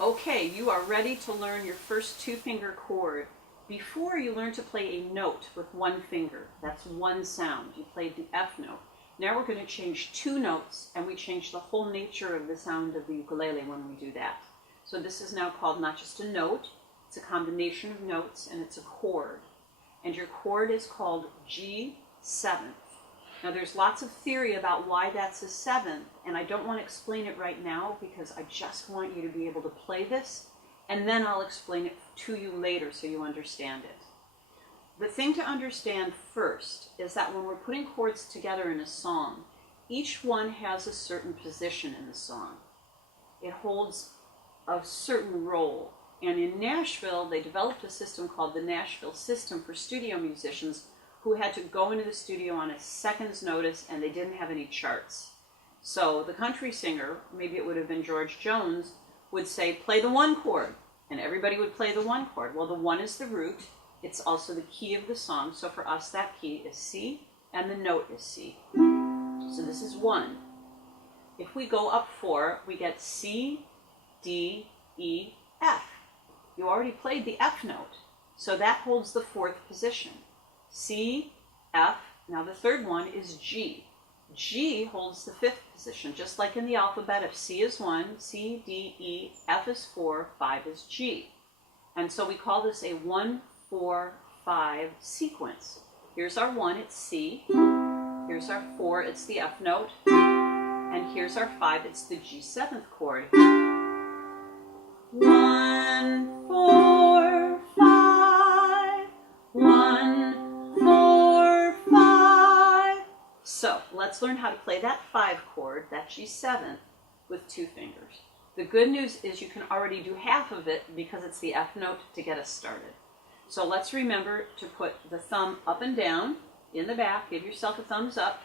Okay, you are ready to learn your first two-finger chord. Before, you learned to play a note with one finger. That's one sound. You played the F note. Now we're going to change two notes, and we change the whole nature of the sound of the ukulele when we do that. So this is now called not just a note, it's a combination of notes, and it's a chord. And your chord is called G7th. Now there's lots of theory about why that's a seventh, and I don't want to explain it right now because I just want you to be able to play this, and then I'll explain it to you later so you understand it. The thing to understand first is that when we're putting chords together in a song, each one has a certain position in the song. It holds a certain role. And in Nashville, they developed a system called the Nashville System for studio musicians who had to go into the studio on a second's notice, and they didn't have any charts. So the country singer, maybe it would have been George Jones, would say, play the one chord, and everybody would play the one chord. Well, the one is the root. It's also the key of the song. So for us, that key is C, and the note is C. So this is 1. If we go up 4, we get C, D, E, F. You already played the F note, so that holds the 4th position. C, F, now the third one is G. G holds the 5th position, just like in the alphabet. If C is 1, C, D, E, F is 4, 5 is G. And so we call this a 1, 4, 5 sequence. Here's our 1, it's C. Here's our 4, it's the F note. And here's our 5, it's the G7th chord. 1, 4, 5, 1, 4, 5. So let's learn how to play that 5 chord, that G7th, with 2 fingers. The good news is you can already do half of it because it's the F note to get us started. So let's remember to put the thumb up and down in the back. Give yourself a thumbs up.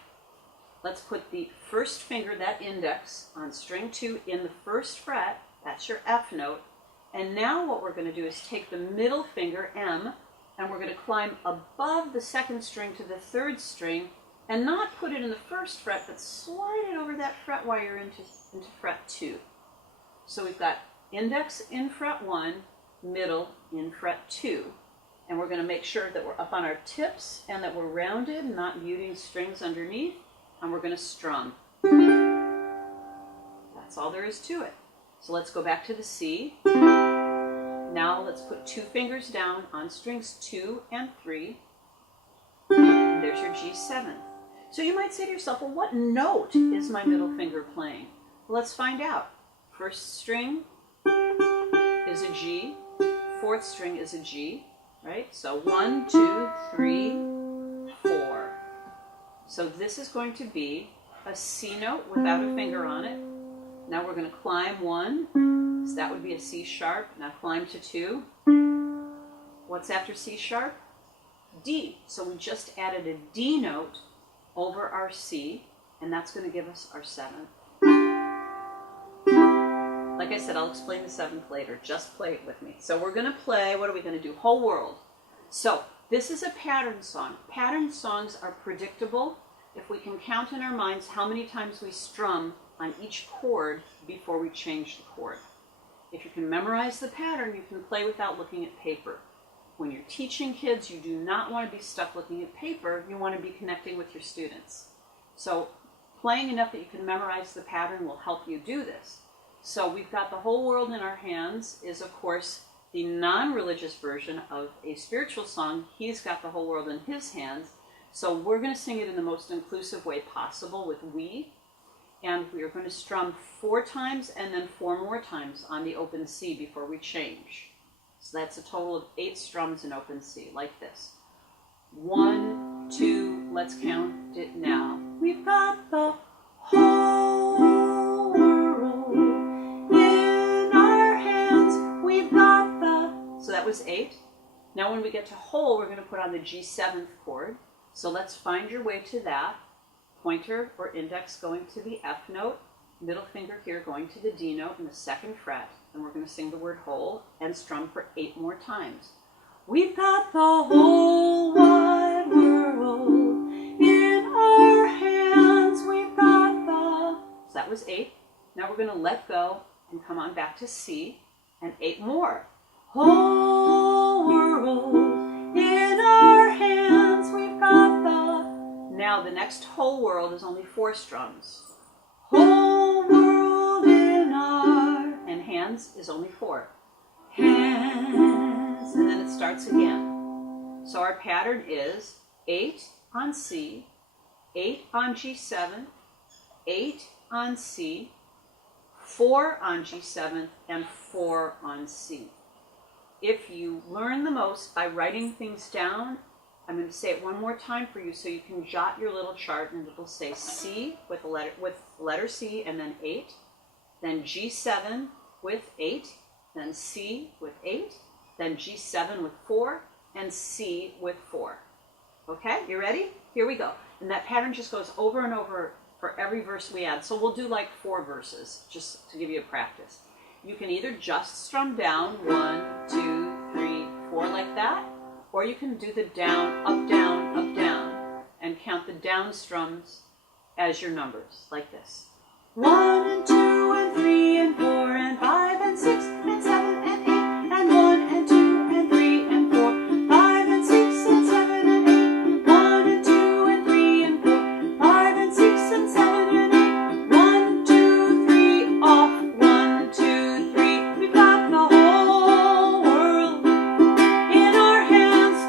Let's put the first finger, that index, on string 2 in the 1st fret. That's your F note. And now what we're going to do is take the middle finger, M, and we're going to climb above the 2nd string to the 3rd string, and not put it in the 1st fret, but slide it over that fret while you're into fret 2. So we've got index in fret 1, middle in fret 2. And we're going to make sure that we're up on our tips and that we're rounded, not muting strings underneath, and we're going to strum. That's all there is to it. So let's go back to the C. Now let's put 2 fingers down on strings 2 and 3. And there's your G7th. So you might say to yourself, well, what note is my middle finger playing? Well, let's find out. 1st string is a G. 4th string is a G, right? So 1, 2, 3, 4. So this is going to be a C note without a finger on it. Now we're going to climb 1, so that would be a C sharp. Now climb to 2. What's after C sharp? D. So we just added a D note over our C, and that's going to give us our 7th. Like I said, I'll explain the 7th later. Just play it with me. So we're going to play, what are we going to do? Whole world. So this is a pattern song. Pattern songs are predictable if we can count in our minds how many times we strum on each chord before we change the chord. If you can memorize the pattern, you can play without looking at paper. When you're teaching kids, you do not want to be stuck looking at paper. You want to be connecting with your students. So playing enough that you can memorize the pattern will help you do this. So we've got the whole world in our hands is, of course, the non-religious version of a spiritual song. He's got the whole world in his hands. So we're going to sing it in the most inclusive way possible with we. And we are going to strum 4 times and then 4 more times on the open C before we change. So that's a total of 8 strums in open C, like this. 1, 2, let's count it now. We've got the whole world in our hands. We've got the... So that was 8. Now when we get to whole, we're going to put on the G7th chord. So let's find your way to that. Pointer or index going to the F note, middle finger here going to the D note in the 2nd fret, and we're going to sing the word whole and strum for 8 more times. We've got the whole wide world in our hands. We've got the... So that was 8. Now we're going to let go and come on back to C. and 8 more. Whole world in our hands, we've got the... Now the next whole world is only 4 strums. Whole world in our... And hands is only 4. Hands. And then it starts again. So our pattern is 8 on C, 8 on G7, 8 on C, 4 on G7, and 4 on C. If you learn the most by writing things down, I'm going to say it one more time for you so you can jot your little chart, and it'll say C with letter C and then 8, then G7 with 8, then C with 8, then G7 with 4, and C with 4. Okay, you ready? Here we go. And that pattern just goes over and over for every verse we add. So we'll do like 4 verses, just to give you a practice. You can either just strum down 1, 2, 3, 4 like that, or you can do the down, up, down, and count the down strums as your numbers, like this. 1 and 2 and 3 and 4 and 5 and 6 and 7 and 8 and 1 and 2 and 3 and 4, 5 and 6 and 7 and 8, 1 and 2 and 3 and 4, 5 and 6 and 7 and 8, 1, 2, 3, off, 1, 2, 3. We've got the whole world in our hands,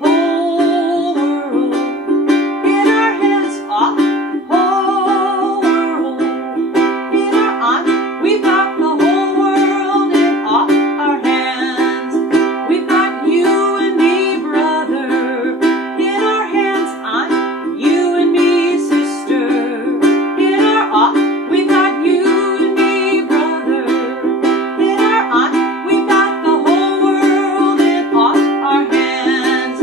whole world in our hands, off, whole world in our on. We've got the whole world in off our hands. We've got you and me, brother, in our hands, on. You and me, sister, in our off. We've got you and me, brother, in our on. We've got the whole world in off our hands.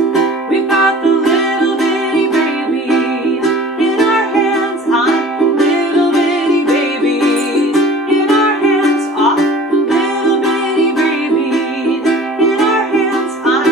We've got the little bitty babies in our hands, on. Little bitty babies in our hands, off. Little bitty babies in our hands, on.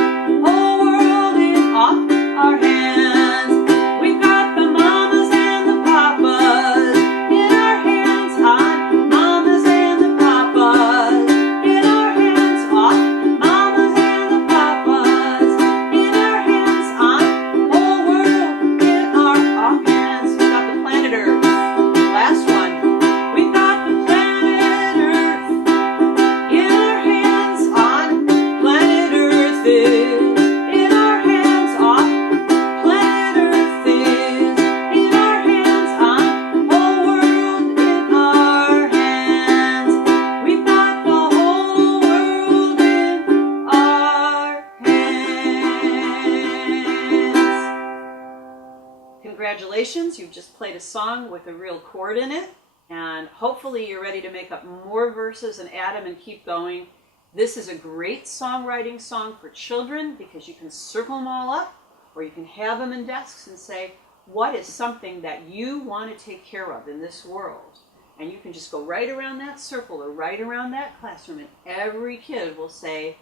Whole world in off our hands. We've got the mamas and the papas in our hands, on. Mamas and the papas in our hands, off. Mamas and the papas in our hands, on. Whole world in our off hands. We've got the planet Earth. Last one. We've got the planet Earth in our hands, on. Planet Earth is in our hands, off. Planet Earth is in our hands, on. Whole world in our hands. We've got the whole world in our hands. Congratulations, you've just played a song with a real chord in it, and hopefully you're ready to make up more verses and add them and keep going. This is a great songwriting song for children because you can circle them all up, or you can have them in desks and say, what is something that you want to take care of in this world? And you can just go right around that circle or right around that classroom, and every kid will say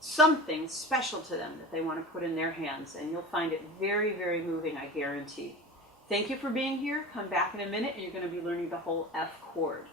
something special to them that they want to put in their hands, and you'll find it very, very moving, I guarantee. Thank you for being here. Come back in a minute and you're going to be learning the whole F chord.